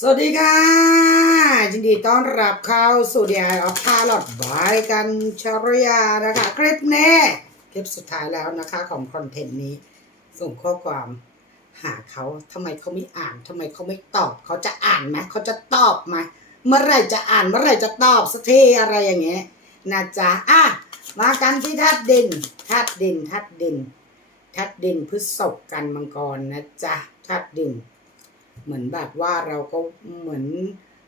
สวัสดีค่ะยินดีต้อนรับเข้าสู่ดีไอออฟพาลอดบายกันชรยานะคะ คลิปแน่คลิปสุดท้ายแล้วนะคะของคอนเทนต์นี้ ส่งข้อความหาเขาทำไมเขาไม่อ่านทำไมเขาไม่ตอบ เขาจะอ่านไหมเขาจะตอบไหมเมื่อไรจะอ่านเมื่อไรจะตอบสักทีอะไรอย่างเงี้ยนะจ๊ะอะมากันที่ทัดดินทัดดินทัดดินทัดดินพฤษภกันมังกรนะจ๊ะทัดดิน เหมือนแบบว่าเราก็เหมือน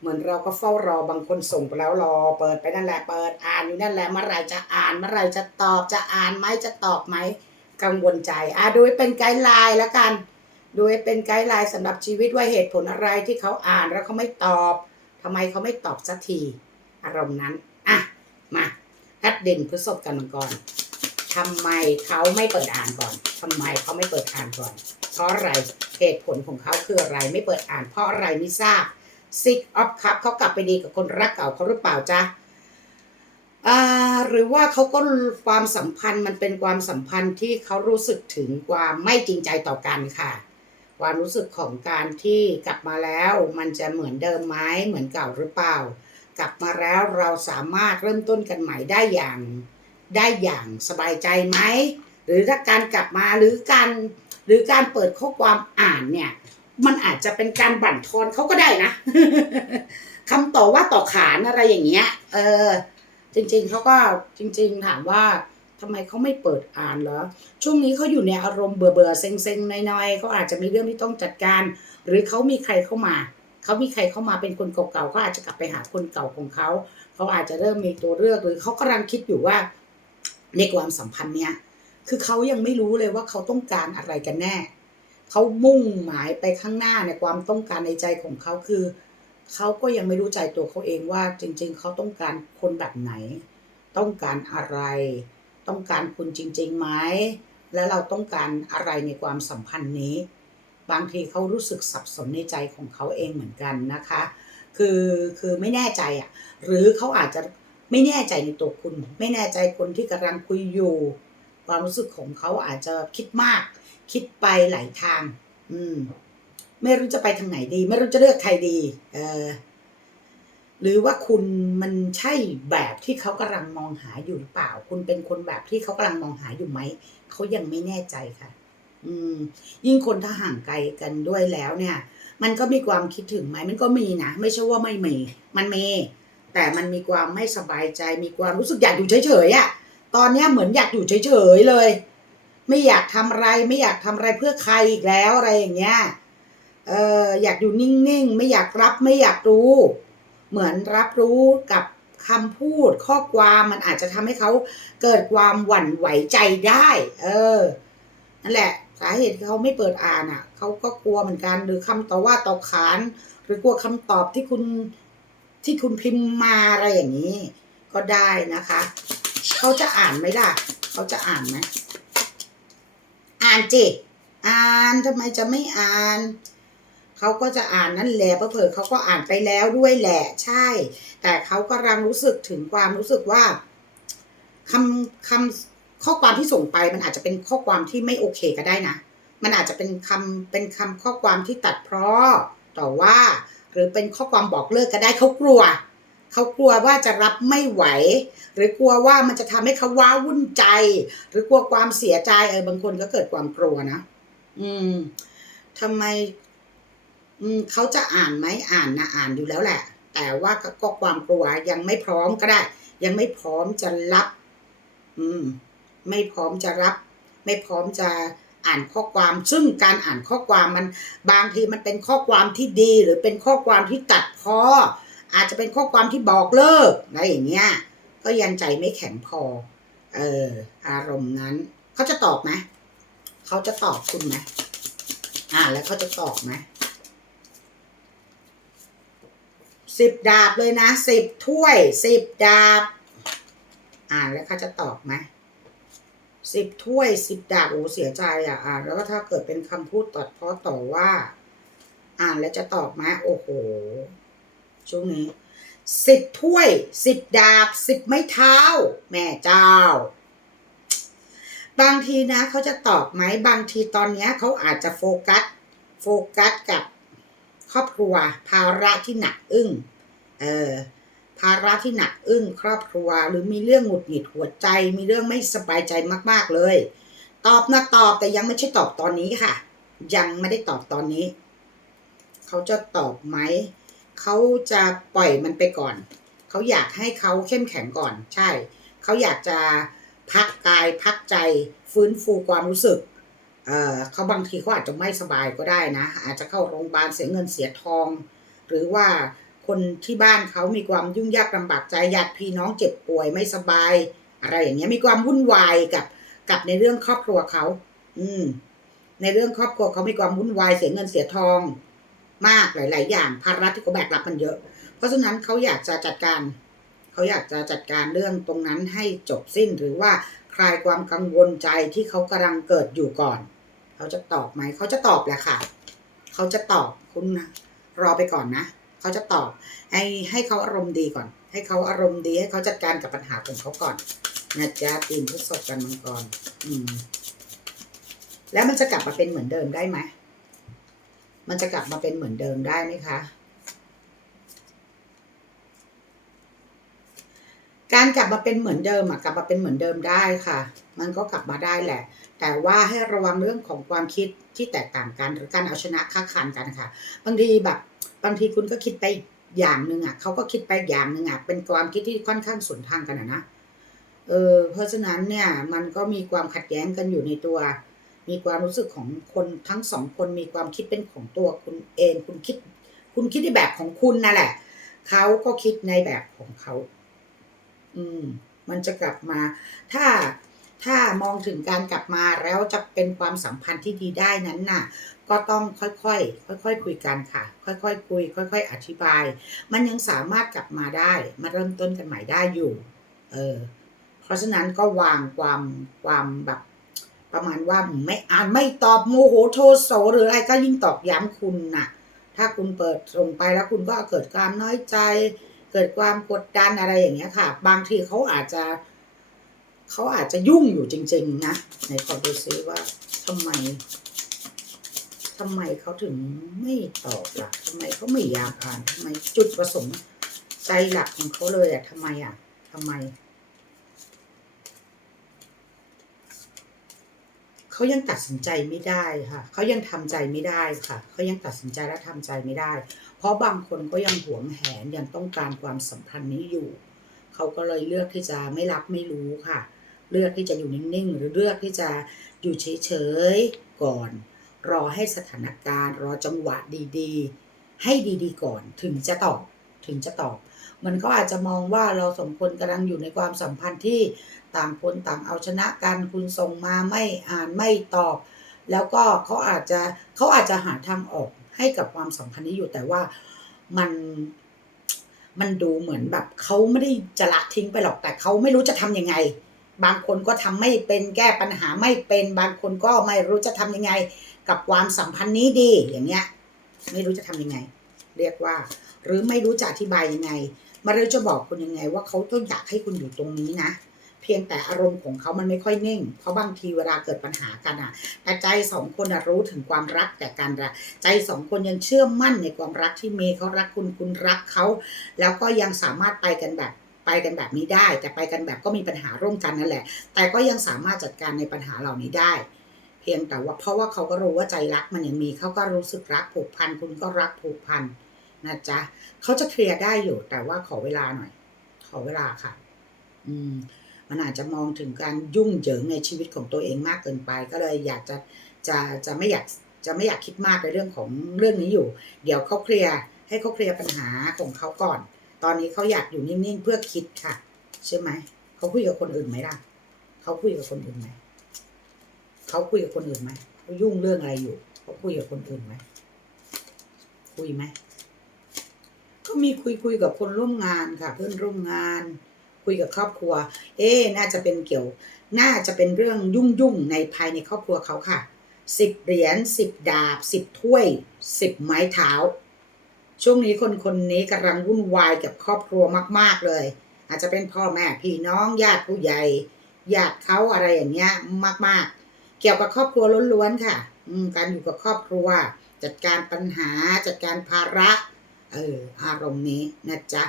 เหมือนเราก็เฝ้ารอบางคนส่งไปแล้วรอ เปิดไปนั่นแหละเปิดอ่านอยู่นั่นแหละเมื่อไรจะอ่านเมื่อไรจะตอบจะอ่านไหมจะตอบไหมกังวลใจอะดูให้เป็นไกด์ไลน์แล้วกันดูให้เป็นไกด์ไลน์สำหรับชีวิตว่าเหตุผลอะไรที่เขาอ่านแล้วเขาไม่ตอบทำไมเขาไม่ตอบสักทีอารมณ์นั้นอะมาแอดเด่นพฤษภกันมังกรทำไมเขาไม่เปิดอ่านก่อนทำไมเขาไม่เปิดอ่านก่อน เพราะอะไรเหตุผลของเขาคืออะไรไม่เปิดอ่านเพราะอะไรไม่ทราบ Six of Cup เขากลับไปดีกับคนรักเก่าเขาหรือเปล่าจ๊ะอ่าหรือว่าเขาก็ความสัมพันธ์มันเป็นความสัมพันธ์ที่เขารู้สึกถึงความไม่จริงใจต่อกันค่ะ ความรู้สึกของการที่กลับมาแล้ว มันจะเหมือนเดิมไหมเหมือนเก่าหรือเปล่า กลับมาแล้วเราสามารถเริ่มต้นกันใหม่ได้อย่างได้อย่างสบายใจไหม หรือถ้าการกลับมาหรือการหรือการเปิดข้อความอ่านเนี่ย มันอาจจะเป็นการบั่นทอนเขาก็ได้นะคำต่อว่าต่อขานอะไรอย่างเงี้ย เออ จริง ๆเขาก็จริง ๆ ถามว่าทำไมเขาไม่เปิดอ่านเหรอ ช่วงนี้เขาอยู่ในอารมณ์เบื่อๆเซ็งๆน้อยๆเขาอาจจะมีเรื่องที่ต้องจัดการ หรือเขามีใครเข้ามาเขามีใครเข้ามาเป็นคนเก่าๆเขาอาจจะกลับไปหาคนเก่าของเขาเขาอาจจะเริ่มมีตัวเลือกหรือเขากำลังคิดอยู่ว่าในความสัมพันธ์เนี้ย คือเขายังไม่รู้เลยว่าเขาต้องการอะไรกันแน่ เขามุ่งหมายไปข้างหน้าในความต้องการในใจของเขาคือ เขาก็ยังไม่รู้ใจตัวเขาเองว่าจริง ๆ เขาต้องการคนแบบไหน ต้องการอะไร ต้องการคุณจริงๆไหมและเราต้องการอะไรในความสัมพันธ์นี้ บางทีเขารู้สึกสับสนในใจของเขาเองเหมือนกันนะคะ คือคือไม่แน่ใจอะหรือเขาอาจจะไม่แน่ใจในตัวคุณ ไม่แน่ใจคนที่กำลังคุยอยู่ ความรู้สึกของเขาอาจจะคิดมาก คิดไปหลายทาง อืม ไม่รู้จะไปทางไหนดี ไม่รู้จะเลือกใครดี เออหรือว่าคุณมันใช่แบบที่เขากำลังมองหาอยู่หรือเปล่า คุณเป็นคนแบบที่เขากำลังมองหาอยู่ไหม เขายังไม่แน่ใจค่ะ อืม ยิ่งคนถ้าห่างไกลกันด้วยแล้วเนี่ย มันก็มีความคิดถึงไหม มันก็มีนะ ไม่ใช่ว่าไม่มี มันมี แต่มันมีความไม่สบายใจ มีความรู้สึกอยากอยู่เฉยๆอะ่ะ ตอนนี้เหมือนอยากอยู่เฉยๆเลย ไม่อยากทำอะไร ไม่อยากทำอะไรเพื่อใครอีกแล้วอะไรอย่างเงี้ยเอออยากอยู่นิ่งๆ ไม่อยากรับไม่อยากรู้ เหมือนรับรู้กับคำพูดข้อความมันอาจจะทำให้เขาเกิดความหวั่นไหวใจได้ เออ นั่นแหละ สาเหตุที่เขาไม่เปิดอ่านอะเขาก็กลัวเหมือนกันหรือคำต่อว่าต่อขาน หรือกลัวคำตอบที่คุณที่คุณพิมพ์มาอะไรอย่างนี้ ก็ได้นะคะ เขาจะอ่านไหมล่ะ เขาจะอ่านไหม อ่านจิอ่านทำไมจะไม่อ่าน เขาก็จะอ่านนั่นแหละเพราะเผอเขาก็อ่านไปแล้วด้วยแหละใช่ แต่เขากำลังรู้สึกถึงความรู้สึกว่าคำคำข้อความที่ส่งไปมันอาจจะเป็นข้อความที่ไม่โอเคก็ได้นะ มันอาจจะเป็นคำเป็นคำข้อความที่ตัดเพราะต่อว่า หรือเป็นข้อความบอกเลิกก็ได้เขากลัว เขากลัวว่าจะรับไม่ไหว หรือกลัวว่ามันจะทำให้เขาว้าวุ่นใจ หรือกลัวความเสียใจเออบางคนก็เกิดความกลัวนะอืมทำไม อืมเขาจะอ่านไหมอ่านนะอ่านอยู่แล้วแหละ แต่ว่าก็ความกลัวยังไม่พร้อมก็ได้ ยังไม่พร้อมจะรับ อืม ไม่พร้อมจะรับ ไม่พร้อมจะอ่านข้อความซึ่งการอ่านข้อความมันบางทีมันเป็นข้อความที่ดีหรือเป็นข้อความที่ตัดพ้อ อาจจะเป็นข้อความที่บอกเลิกอะไรอย่างเงี้ยก็ยังใจไม่แข็งพอ เออ อารมณ์นั้นเขาจะตอบไหมเขาจะตอบคุณไหมอ่าแล้วเขาจะตอบไหมสิบดาบเลยนะสิบถ้วยสิบดาบ อ่านแล้วเขาจะตอบไหมสิบถ้วยสิบดาบโอ้เสียใจอะอ่านแล้วก็ถ้าเกิดเป็นคำพูดตัดเพ้อต่อว่า อ่านแล้วจะตอบไหมโอ้โห ช่วงนี้สิบถ้วยสิบดาบสิบไม้เท้า แม่เจ้า บางทีนะเขาจะตอบไหมบางทีตอนนี้เขาอาจจะโฟกัส โฟกัสกับครอบครัว ภาระที่หนักอึ้งเออภาระที่หนักอึ้งครอบครัว หรือมีเรื่องหงุดหงิดหัวใจ มีเรื่องไม่สบายใจมาก ๆเลย ตอบนะตอบแต่ยังไม่ใช่ตอบตอนนี้ค่ะ ยังไม่ได้ตอบตอนนี้ เขาจะตอบไหม เขาจะปล่อยมันไปก่อน เขาอยากให้เขาเข้มแข็งก่อน ใช่ เขาอยากจะพักกายพักใจฟื้นฟูความรู้สึกเออเขาบางทีเขาอาจจะไม่สบายก็ได้นะ อาจจะเข้าโรงพยาบาลเสียเงินเสียทอง หรือว่าคนที่บ้านเขามีความยุ่งยากลำบากใจญาติพี่น้องเจ็บป่วยไม่สบาย อะไรอย่างเงี้ยมีความวุ่นวายกับกับในเรื่องครอบครัวเขา อืม ในเรื่องครอบครัวเขามีความวุ่นวายเสียเงินเสียทอง มากหลาย ๆ อย่างภาระที่เขาแบกรับมันเยอะ เพราะฉะนั้นเขาอยากจะจัดการเขาอยากจะจัดการเรื่องตรงนั้นให้จบสิ้นหรือว่าคลายความกังวลใจที่เขากำลังเกิดอยู่ก่อน เขาจะตอบไหมเขาจะตอบแหละค่ะ เขาจะตอบคุณนะรอไปก่อนนะ เขาจะตอบให้ให้เขาอารมณ์ดีก่อน ให้เขาอารมณ์ดีให้เขาจัดการกับปัญหาของเขาก่อนนะจ๊ะตีนทดสอบกันมังกรอืมแล้วมันจะกลับมาเป็นเหมือนเดิมได้ไหม มันจะกลับมาเป็นเหมือนเดิมได้ไหมคะ การกลับมาเป็นเหมือนเดิมอะกลับมาเป็นเหมือนเดิมได้ค่ะ มันก็กลับมาได้แหละ แต่ว่าให้ระวังเรื่องของความคิดที่แตกต่างกันหรือการเอาชนะค้าขานกันค่ะ บางทีแบบบางทีคุณก็คิดไปอย่างหนึ่งอะเขาก็คิดไปอย่างหนึ่งอะเป็นความคิดที่ค่อนข้างสวนทางกันอะนะเออเพราะฉะนั้นเนี่ยมันก็มีความขัดแย้งกันอยู่ในตัว มีความรู้สึกของคนทั้งสองคนมีความคิดเป็นของตัวคุณเอง คุณคิด คุณคิดในแบบของคุณนั่นแหละ เขาก็คิดในแบบของเขา อืม มันจะกลับมา ถ้าถ้ามองถึงการกลับมาแล้วจะเป็นความสัมพันธ์ที่ดีได้นั้นน่ะ ก็ต้องค่อยๆค่อยๆคุยกันค่ะ ค่อยๆคุย ค่อย ๆ อธิบาย มันยังสามารถกลับมาได้ มาเริ่มต้นกันใหม่ได้อยู่ เออ เพราะฉะนั้นก็วางความความแบบ ประมาณว่าไม่อ่านไม่ตอบโมโหโทโสหรืออะไรก็ยิ่งตอกย้ำคุณน่ะ ถ้าคุณเปิดส่งไปแล้วคุณก็เกิดความน้อยใจ เกิดความกดดันอะไรอย่างเงี้ยค่ะ บางทีเขาอาจจะเขาอาจจะยุ่งอยู่จริง ๆ นะไหนขอดูซิว่าทำไมทำไมเขาถึงไม่ตอบล่ะทำไมเขาไม่อยากอ่านทำไมจุดประสงค์ใจหลักของเขาเลยอะทำไมอะทำไม เขายังตัดสินใจไม่ได้ค่ะเขายังทำใจไม่ได้ค่ะเขายังตัดสินใจและทำใจไม่ได้ เพราะบางคนก็ยังหวงแหนยังต้องการความสัมพันธ์นี้อยู่ เขาก็เลยเลือกที่จะไม่รับไม่รู้ค่ะ เลือกที่จะอยู่นิ่งๆหรือเลือกที่จะอยู่เฉยๆก่อน รอให้สถานการณ์ รอจังหวะดีๆ ให้ดีๆก่อนถึงจะตอบ ถึงจะตอบมันก็อาจจะมองว่าเราสองคนกำลังอยู่ในความสัมพันธ์ที่ต่างคนต่างเอาชนะกันคุณส่งมาไม่อ่านไม่ตอบ แล้วก็เขาอาจจะเขาอาจจะหาทางออกให้กับความสัมพันธ์นี้อยู่แต่ว่ามันมันดูเหมือนแบบเขาไม่ได้จะละทิ้งไปหรอกแต่เขาไม่รู้จะทำยังไง บางคนก็ทำไม่เป็นแก้ปัญหาไม่เป็นบางคนก็ไม่รู้จะทำยังไง กับความสัมพันธ์นี้ดีอย่างเงี้ย ไม่รู้จะทำยังไง เรียกว่า หรือไม่รู้จะอธิบายยังไง มาเลยจะบอกคุณยังไง ว่าเขาต้องอยากให้คุณอยู่ตรงนี้นะ เพียงแต่อารมณ์ของเขามันไม่ค่อยนิ่ง เพราะบางทีเวลาเกิดปัญหากันอะแต่ใจสองคนรู้ถึงความรักแต่กันละใจสองคนยังเชื่อมั่นในความรักที่มีเขารักคุณคุณรักเขาแล้วก็ยังสามารถไปกันแบบไปกันแบบนี้ได้ แต่ไปกันแบบก็มีปัญหาร่วมกันนั่นแหละ แต่ก็ยังสามารถจัดการในปัญหาเหล่านี้ได้ เพียงแต่ว่าเพราะว่าเขาก็รู้ว่าใจรักมันยังมีเขาก็รู้สึกรักผูกพันคุณก็รักผูกพัน นะจ๊ะเขาจะเคลียร์ได้อยู่แต่ว่าขอเวลาหน่อย ขอเวลาค่ะ อืม มันอาจจะมองถึงการยุ่งเหยิงในชีวิตของตัวเองมากเกินไป ก็เลยอยากจะจะจะไม่อยากจะไม่อยากคิดมากในเรื่องของเรื่องนี้อยู่ เดี๋ยวเขาเคลียร์ให้เขาเคลียร์ปัญหาของเขาก่อน ตอนนี้เขาอยากอยู่นิ่งๆเพื่อคิดค่ะ ใช่ไหมเขาคุยกับคนอื่นไหมล่ะเขาคุยกับคนอื่นไหมเขาคุยกับคนอื่นไหมเขายุ่งเรื่องอะไรอยู่เขาคุยกับคนอื่นไหมคุยไหม ก็มีคุยคุยกับคนร่วมงานค่ะ เพื่อนร่วมงาน คุยกับครอบครัว เอ๊น่าจะเป็นเกี่ยว น่าจะเป็นเรื่องยุ่งยุ่งในภายในครอบครัวเขาค่ะสิบเหรียญสิบดาบสิบถ้วยสิบไม้เท้า ช่วงนี้คนคนนี้กำลังวุ่นวายกับครอบครัวมาก ๆเลย อาจจะเป็นพ่อแม่พี่น้องญาติผู้ใหญ่ญาติเขาอะไรอย่างเงี้ยมาก ๆ เกี่ยวกับครอบครัวล้วนๆค่ะการอยู่กับครอบครัว จัดการปัญหาจัดการภาระ เอออารมณ์นี้นะจ๊ะ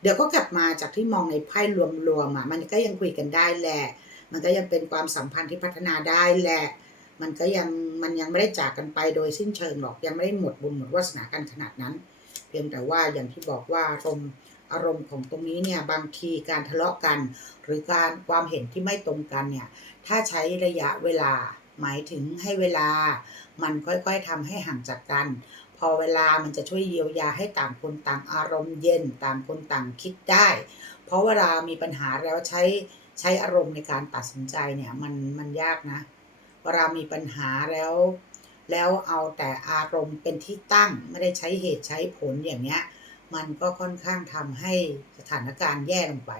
เดี๋ยวก็กลับมาจากที่มองในไพ่รวมๆอะมันก็ยังคุยกันได้แหละ มันก็ยังเป็นความสัมพันธ์ที่พัฒนาได้แหละ มันก็ยังมันยังไม่ได้จากกันไปโดยสิ้นเชิงหรอกยังไม่ได้หมดบุญหมดวาสนากันขนาดนั้น เพียงแต่ว่าอย่างที่บอกว่าอารมณ์อารมณ์ของตรงนี้เนี่ยบางทีการทะเลาะกัน หรือการความเห็นที่ไม่ตรงกันเนี่ยถ้าใช้ระยะเวลาหมายถึงให้เวลามันค่อยๆทำให้ห่างจากกัน พอเวลามันจะช่วยเยียวยาให้ต่างคนต่างอารมณ์เย็น ต่างคนต่างคิดได้ เพราะเวลามีปัญหาแล้วใช้ใช้อารมณ์ในการตัดสินใจเนี่ยมันมันยากนะเวลามีปัญหาแล้ว แล้วเอาแต่อารมณ์เป็นที่ตั้งไม่ได้ใช้เหตุใช้ผลอย่างเนี้ย มันก็ค่อนข้างทำให้สถานการณ์แย่ลงไป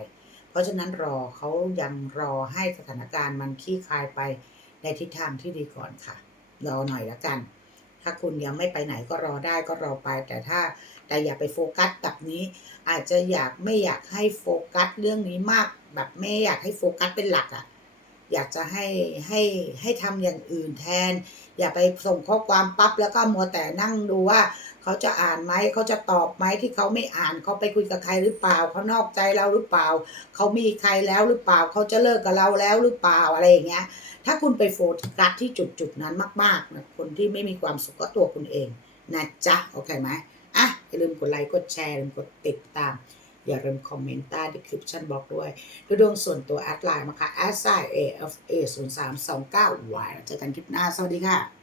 เพราะฉะนั้นรอเขายังรอให้สถานการณ์มันคลี่คลายไปในทิศทางที่ดีก่อนค่ะ รอหน่อยละกัน ถ้าคุณยังไม่ไปไหนก็รอได้ก็รอไป แต่ถ้าแต่อย่าไปโฟกัสแบบนี้ อาจจะอยากไม่อยากให้โฟกัสเรื่องนี้มาก แบบไม่อยากให้โฟกัสเป็นหลักอะ่ะ อยากจะให้ให้ให้ทำอย่างอื่นแทน อย่าไปส่งข้อความปั๊บแล้วก็มัวแต่นั่งดูว่า เขาจะอ่านไหมเขาจะตอบไหมที่เขาไม่อ่านเขาไปคุยกับใครหรือเปล่าเขานอกใจเราหรือเปล่า เขามีใครแล้วหรือเปล่า เขาจะเลิกกับเราแล้วหรือเปล่าอะไรอย่างเงี้ย ถ้าคุณไปโฟกัสที่จุดจุดนั้นมากๆนะคนที่ไม่มีความสุขก็ตัวคุณเองนะจ๊ะโอเคไหมอะอย่าลืมกดไลค์กดแชร์ลืมกดติดตาม อย่าลืมคอมเมนต์ใต้ description บอกด้วยดูดวงส่วนตัวแอดไลน์มาค่ะ a s i a f a 0 3 2 9 y เจอกันคลิปหน้า สวัสดีค่ะ